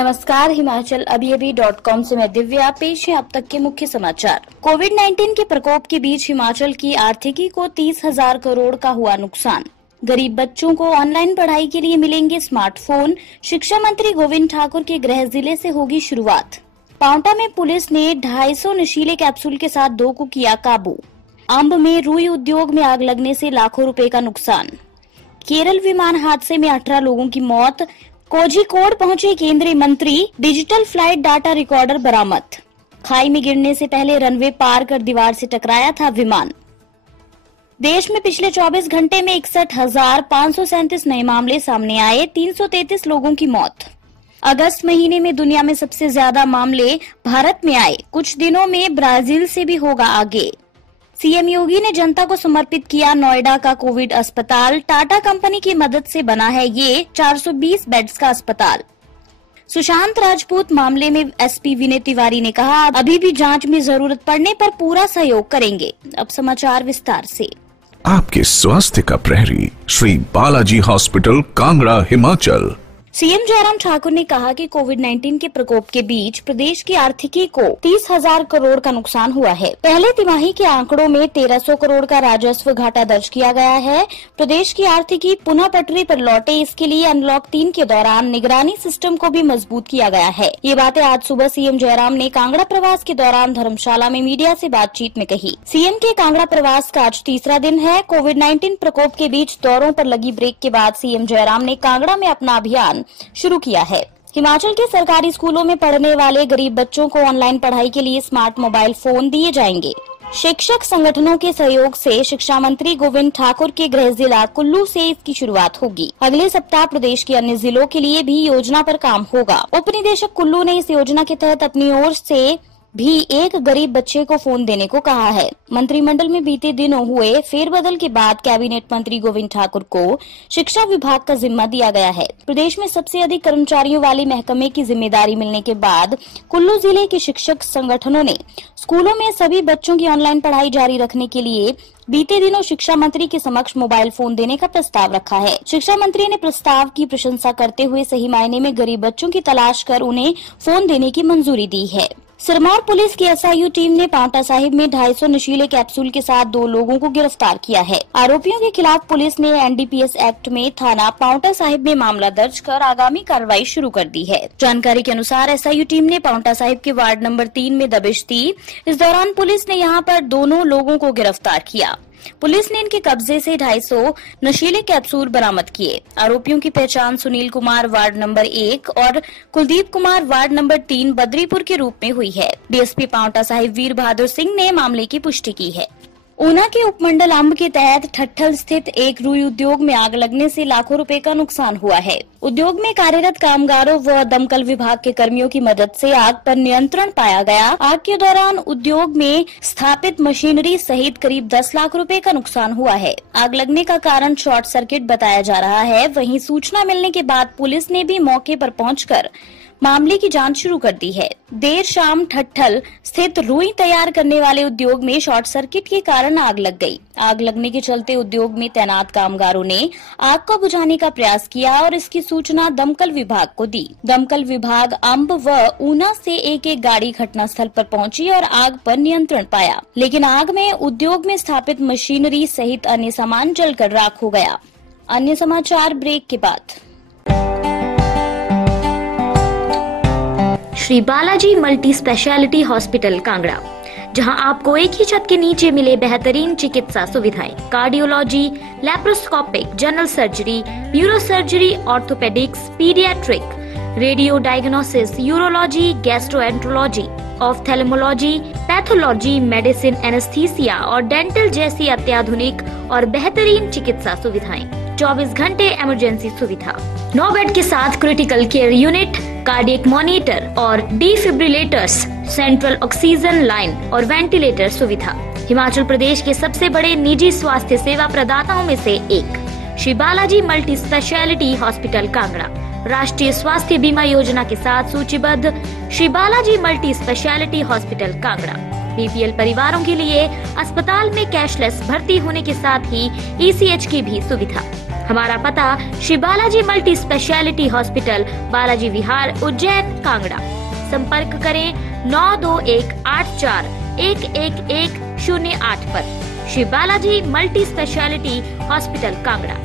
नमस्कार, हिमाचल अभी.com से मैं दिव्या। पेश है अब तक के मुख्य समाचार। कोविड-19 के प्रकोप के बीच हिमाचल की आर्थिकी को 30,000 करोड़ का हुआ नुकसान। गरीब बच्चों को ऑनलाइन पढ़ाई के लिए मिलेंगे स्मार्टफोन। शिक्षा मंत्री गोविंद ठाकुर के गृह जिले से होगी शुरुआत। पांवटा में पुलिस ने 250 नशीले कैप्सूल के साथ 2 को किया काबू। अंब में रुई उद्योग में आग लगने से लाखों रुपए का नुकसान। केरल विमान हादसे में 18 लोगों की मौत। कोझिकोड पहुंचे केंद्रीय मंत्री, डिजिटल फ्लाइट डाटा रिकॉर्डर बरामद। खाई में गिरने से पहले रनवे पार कर दीवार से टकराया था विमान। देश में पिछले 24 घंटे में 61,537 नए मामले सामने आए, 333 लोगों की मौत। अगस्त महीने में दुनिया में सबसे ज्यादा मामले भारत में आए, कुछ दिनों में ब्राजील से भी होगा आगे। सीएम योगी ने जनता को समर्पित किया नोएडा का कोविड अस्पताल। टाटा कंपनी की मदद से बना है ये 420 बेड्स का अस्पताल। सुशांत राजपूत मामले में एसपी विनय तिवारी ने कहा, अभी भी जांच में जरूरत पड़ने पर पूरा सहयोग करेंगे। अब समाचार विस्तार से। आपके स्वास्थ्य का प्रहरी, श्री बालाजी हॉस्पिटल, कांगड़ा, हिमाचल। सीएम जयराम ठाकुर ने कहा कि कोविड-19 के प्रकोप के बीच प्रदेश की आर्थिकी को 30,000 करोड़ का नुकसान हुआ है। पहले तिमाही के आंकड़ों में 1,300 करोड़ का राजस्व घाटा दर्ज किया गया है। प्रदेश की आर्थिकी पुनः पटरी पर लौटे, इसके लिए अनलॉक 3 के दौरान निगरानी सिस्टम को भी मजबूत किया गया है। ये बातें आज सुबह सीएम जयराम ने कांगड़ा प्रवास के दौरान धर्मशाला में मीडिया से बातचीत में कही। सीएम के कांगड़ा प्रवास का आज तीसरा दिन है। कोविड-19 प्रकोप के बीच दौरों पर लगी ब्रेक के बाद सीएम जयराम ने कांगड़ा में अपना अभियान शुरू किया है। हिमाचल के सरकारी स्कूलों में पढ़ने वाले गरीब बच्चों को ऑनलाइन पढ़ाई के लिए स्मार्ट मोबाइल फोन दिए जाएंगे। शिक्षक संगठनों के सहयोग से शिक्षा मंत्री गोविंद ठाकुर के गृह जिला कुल्लू से इसकी शुरुआत होगी। अगले सप्ताह प्रदेश के अन्य जिलों के लिए भी योजना पर काम होगा। उप निदेशक कुल्लू ने इस योजना के तहत अपनी ओर से भी एक गरीब बच्चे को फोन देने को कहा है। मंत्रिमंडल में बीते दिनों हुए फेरबदल के बाद कैबिनेट मंत्री गोविंद ठाकुर को शिक्षा विभाग का जिम्मा दिया गया है। प्रदेश में सबसे अधिक कर्मचारियों वाले महकमे की जिम्मेदारी मिलने के बाद कुल्लू जिले के शिक्षक संगठनों ने स्कूलों में सभी बच्चों की ऑनलाइन पढ़ाई जारी रखने के लिए बीते दिनों शिक्षा मंत्री के समक्ष मोबाइल फोन देने का प्रस्ताव रखा है। शिक्षा मंत्री ने प्रस्ताव की प्रशंसा करते हुए सही मायने में गरीब बच्चों की तलाश कर उन्हें फोन देने की मंजूरी दी है। सिरमौर पुलिस की एसआईयू टीम ने पांवटा साहिब में 250 नशीले कैप्सूल के साथ 2 लोगों को गिरफ्तार किया है। आरोपियों के खिलाफ पुलिस ने एनडीपीएस एक्ट में थाना पांवटा साहिब में मामला दर्ज कर आगामी कार्रवाई शुरू कर दी है। जानकारी के अनुसार एसआईयू टीम ने पांवटा साहिब के वार्ड नंबर 3 में दबिश दी। इस दौरान पुलिस ने यहां पर दोनों लोगों को गिरफ्तार किया। पुलिस ने इनके कब्जे से 250 नशीले कैप्सूल बरामद किए। आरोपियों की पहचान सुनील कुमार वार्ड नंबर 1 और कुलदीप कुमार वार्ड नंबर 3 बद्रीपुर के रूप में हुई है। डीएसपी पांवटा साहिब वीर बहादुर सिंह ने मामले की पुष्टि की है। ऊना के उपमंडल अंब के तहत ठट्ठल स्थित एक रुई उद्योग में आग लगने से लाखों रुपए का नुकसान हुआ है। उद्योग में कार्यरत कामगारों व दमकल विभाग के कर्मियों की मदद से आग पर नियंत्रण पाया गया। आग के दौरान उद्योग में स्थापित मशीनरी सहित करीब 10 लाख रुपए का नुकसान हुआ है। आग लगने का कारण शॉर्ट सर्किट बताया जा रहा है। वहीं सूचना मिलने के बाद पुलिस ने भी मौके पर पहुंचकर मामले की जांच शुरू कर दी है। देर शाम ठट्ठल स्थित रुई तैयार करने वाले उद्योग में शॉर्ट सर्किट के कारण आग लग गई। आग लगने के चलते उद्योग में तैनात कामगारों ने आग को बुझाने का प्रयास किया और इसकी सूचना दमकल विभाग को दी। दमकल विभाग अंब व ऊना से एक गाड़ी घटनास्थल पर पहुंची और आग पर नियंत्रण पाया, लेकिन आग में उद्योग में स्थापित मशीनरी सहित अन्य सामान जलकर राख हो गया। अन्य समाचार ब्रेक के बाद। Shri Balaji multi speciality hospital Kangra, जहां आपको एक ही छत के नीचे मिले बेहतरीन चिकित्सा सुविधाएं, cardiology, laparoscopic, general surgery, neuro surgery, orthopaedics, paediatric, radio diagnosis, urology, gastroenterology, ophthalmology, pathology, medicine, anaesthesia और डेंटल जैसी अत्याधुनिक और बेहतरीन चिकित्सा सुविधाएं, 24 घंटे इमरजेंसी सुविधा, 9 बेड के साथ critical care unit, cardiac monitor और डिफिब्रिलेटर्स, सेंट्रल ऑक्सीजन लाइन और वेंटिलेटर सुविधा। हिमाचल प्रदेश के सबसे बड़े निजी स्वास्थ्य सेवा प्रदाताओं में से एक Shri Balaji multi speciality hospital Kangra राष्ट्रीय स्वास्थ्य बीमा योजना के साथ सूचीबद्ध Shri Balaji multi speciality hospital Kangra BPL परिवारों के लिए अस्पताल में कैशलेस भर्ती होने के साथ ही ईसीएच की भी सुविधा। हमारा पता Shri Balaji multi speciality hospital, Balaji Vihar, Ujjain, Kangra. संपर्क करें 9218411108 पर। Shri Balaji multi speciality hospital, Kangra.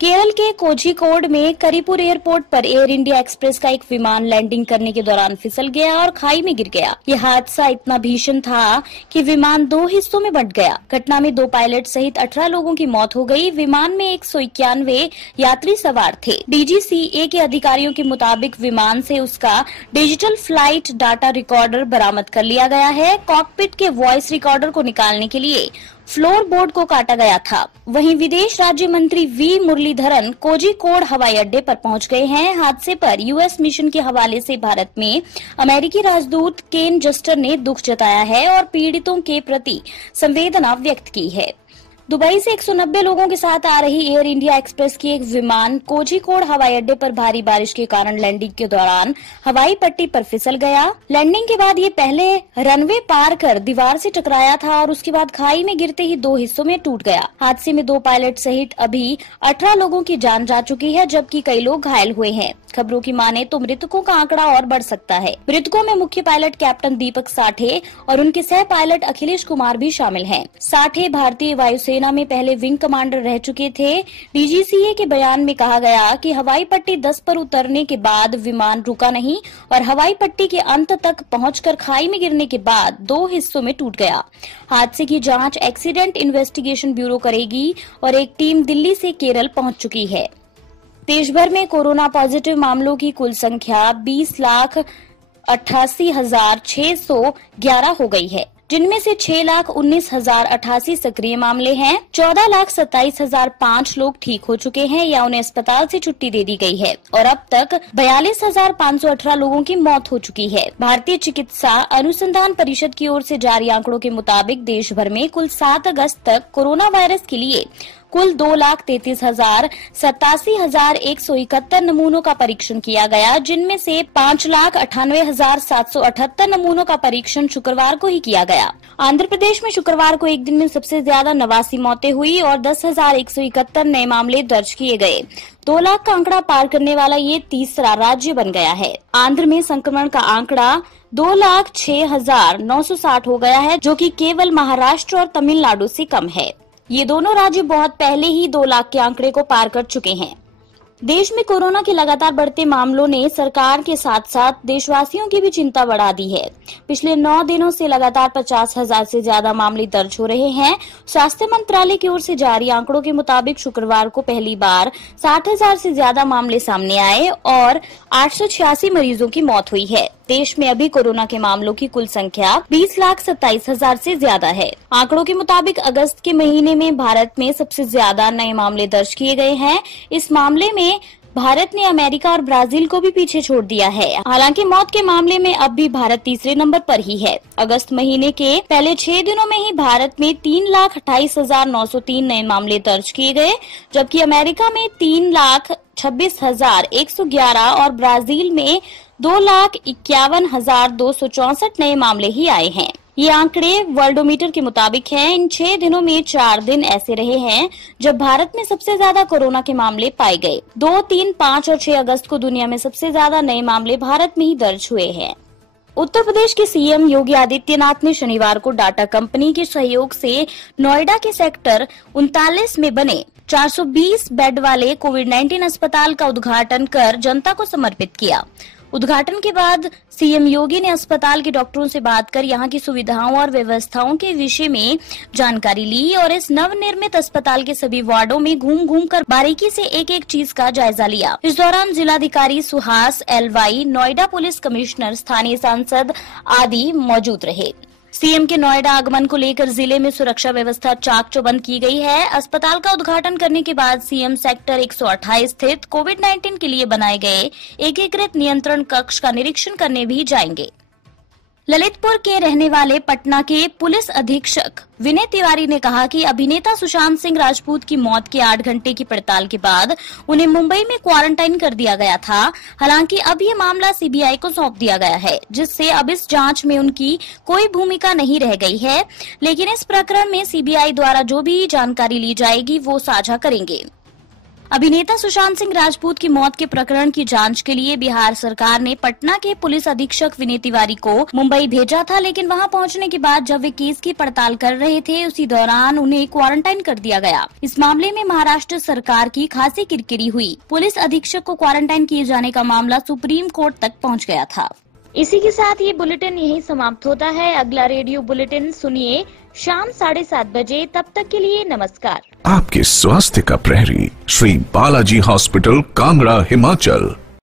Kerala के कोझिकोड में करीपुर एयरपोर्ट पर एयर इंडिया एक्सप्रेस का एक विमान लैंडिंग करने के दौरान फिसल गया और खाई में गिर गया। यह हादसा इतना भीषण था कि विमान 2 हिस्सों में बंट गया। घटना में 2 पायलट सहित 18 लोगों की मौत हो गई। विमान में 191 यात्री सवार थे। DGCA के अधिकारियों के मुताबिक विमान से उसका डिजिटल फ्लाइट डाटा रिकॉर्डर बरामद कर लिया गया है। कॉकपिट के वॉइस रिकॉर्डर को निकालने के लिए फ्लोर बोर्ड को काटा गया था। वहीं विदेश राज्य मंत्री वी मुरलीधरन कोझिकोड हवाई अड्डे पर पहुंच गए हैं। हादसे पर US मिशन के हवाले से भारत में अमेरिकी राजदूत केन जस्टर ने दुख जताया है और पीड़ितों के प्रति संवेदना व्यक्त की है। दुबई से 190 लोगों के साथ आ रही एयर इंडिया एक्सप्रेस की एक विमान कोझिकोड हवाई अड्डे पर भारी बारिश के कारण लैंडिंग के दौरान हवाई पट्टी पर फिसल गया। लैंडिंग के बाद ये पहले रनवे पार कर दीवार से टकराया था और उसके बाद खाई में गिरते ही 2 हिस्सों में टूट गया। हादसे में 2 पायलट सहित अभी 18 लोगों की जान जा चुकी है, जबकि कई लोग घायल हुए हैं। खबरों की माने तो मृतकों का आंकड़ा और बढ़ सकता है। मृतकों में मुख्य पायलट कैप्टन दीपक साठे और उनके सह पायलट अखिलेश कुमार भी शामिल हैं। साठे भारतीय वायुसेना में पहले विंग कमांडर रह चुके थे। DGCA के बयान में कहा गया कि हवाई पट्टी 10 पर उतरने के बाद विमान रुका नहीं और हवाई पट्टी के अंत तक पहुंचकर खाई में गिरने के बाद 2 हिस्सों में टूट गया। हादसे की जांच एक्सीडेंट इन्वेस्टिगेशन ब्यूरो करेगी और एक टीम दिल्ली से केरल पहुंच चुकी है। देश भर में कोरोना पॉजिटिव मामलों की कुल संख्या 20,88,611 हो गई है, जिनमें से 6,19,088 सक्रिय मामले हैं। 14,27,005 लोग ठीक हो चुके हैं या उन्हें अस्पताल से छुट्टी दे दी गई है और अब तक 42,518 लोगों की मौत हो चुकी है। भारतीय चिकित्सा अनुसंधान परिषद की ओर से जारी आंकड़ों के मुताबिक देश भर में कुल 7 अगस्त तक कोरोना वायरस के लिए कुल 2,33,87,171 नमूनों का परीक्षण किया गया, जिनमें से 5,98,778 नमूनों का परीक्षण शुक्रवार को ही किया गया। आंध्र प्रदेश में शुक्रवार को एक दिन में सबसे ज्यादा 89 मौतें हुई और 10,171 नए मामले दर्ज किए गए। 2 लाख का आंकड़ा पार करने वाला ये तीसरा राज्य बन गया है। आंध्र में संक्रमण का आंकड़ा 2,06,960 हो गया है, जो कि केवल महाराष्ट्र और तमिलनाडु से कम है। ये दोनों राज्य बहुत पहले ही 2 लाख के आंकड़े को पार कर चुके हैं। देश में कोरोना के लगातार बढ़ते मामलों ने सरकार के साथ साथ देशवासियों की भी चिंता बढ़ा दी है। पिछले 9 दिनों से लगातार 50,000 से ज्यादा मामले दर्ज हो रहे हैं। स्वास्थ्य मंत्रालय की ओर से जारी आंकड़ों के मुताबिक शुक्रवार को पहली बार 60,000 से ज्यादा मामले सामने आए और 886 मरीजों की मौत हुई है। देश में अभी कोरोना के मामलों की कुल संख्या 20,27,000 से ज्यादा है। आंकड़ों के मुताबिक अगस्त के महीने में भारत में सबसे ज्यादा नए मामले दर्ज किए गए हैं। इस मामले में भारत ने अमेरिका और ब्राजील को भी पीछे छोड़ दिया है। हालांकि मौत के मामले में अब भी भारत तीसरे नंबर पर ही है। अगस्त महीने के पहले 6 दिनों में ही भारत में 3,28,903 नए मामले दर्ज किए गए, जबकि अमेरिका में 3,26,111 और ब्राजील में 2,51,264 नए मामले ही आए हैं। ये आंकड़े वर्ल्डोमीटर के मुताबिक हैं। इन 6 दिनों में 4 दिन ऐसे रहे हैं जब भारत में सबसे ज्यादा कोरोना के मामले पाए गए। 2, 3, 5 और 6 अगस्त को दुनिया में सबसे ज्यादा नए मामले भारत में ही दर्ज हुए हैं। उत्तर प्रदेश के CM योगी आदित्यनाथ ने शनिवार को डाटा कंपनी के सहयोग से नोएडा के सेक्टर 39 में बने 420 बेड वाले कोविड-19 अस्पताल का उद्घाटन कर जनता को समर्पित किया। उद्घाटन के बाद CM योगी ने अस्पताल के डॉक्टरों से बात कर यहां की सुविधाओं और व्यवस्थाओं के विषय में जानकारी ली और इस नवनिर्मित अस्पताल के सभी वार्डों में घूम कर बारीकी से एक एक चीज का जायजा लिया। इस दौरान जिलाधिकारी Suhas LY, Noida police commissioner, स्थानीय सांसद आदि मौजूद रहे। CM के नोएडा आगमन को लेकर जिले में सुरक्षा व्यवस्था चाक चौबंद की गई है। अस्पताल का उद्घाटन करने के बाद CM सेक्टर 128 स्थित कोविड-19 के लिए बनाए गए एकीकृत नियंत्रण कक्ष का निरीक्षण करने भी जाएंगे। ललितपुर के रहने वाले पटना के पुलिस अधीक्षक विनय तिवारी ने कहा कि अभिनेता सुशांत सिंह राजपूत की मौत के 8 घंटे की पड़ताल के बाद उन्हें मुंबई में क्वारंटाइन कर दिया गया था। हालांकि अब ये मामला सीबीआई को सौंप दिया गया है, जिससे अब इस जांच में उनकी कोई भूमिका नहीं रह गई है। लेकिन इस प्रकरण में सीबीआई द्वारा जो भी जानकारी ली जाएगी वो साझा करेंगे। अभिनेता सुशांत सिंह राजपूत की मौत के प्रकरण की जांच के लिए बिहार सरकार ने पटना के पुलिस अधीक्षक विनय तिवारी को मुंबई भेजा था, लेकिन वहां पहुंचने के बाद जब वे केस की पड़ताल कर रहे थे उसी दौरान उन्हें क्वारंटाइन कर दिया गया। इस मामले में महाराष्ट्र सरकार की खासी किरकिरी हुई। पुलिस अधीक्षक को क्वारंटाइन किए जाने का मामला सुप्रीम कोर्ट तक पहुँच गया था। इसी के साथ ये बुलेटिन यहीं समाप्त होता है। अगला रेडियो बुलेटिन सुनिए शाम 7:30 बजे। तब तक के लिए नमस्कार। आपके स्वास्थ्य का प्रहरी श्री बालाजी हॉस्पिटल, कांगड़ा, हिमाचल।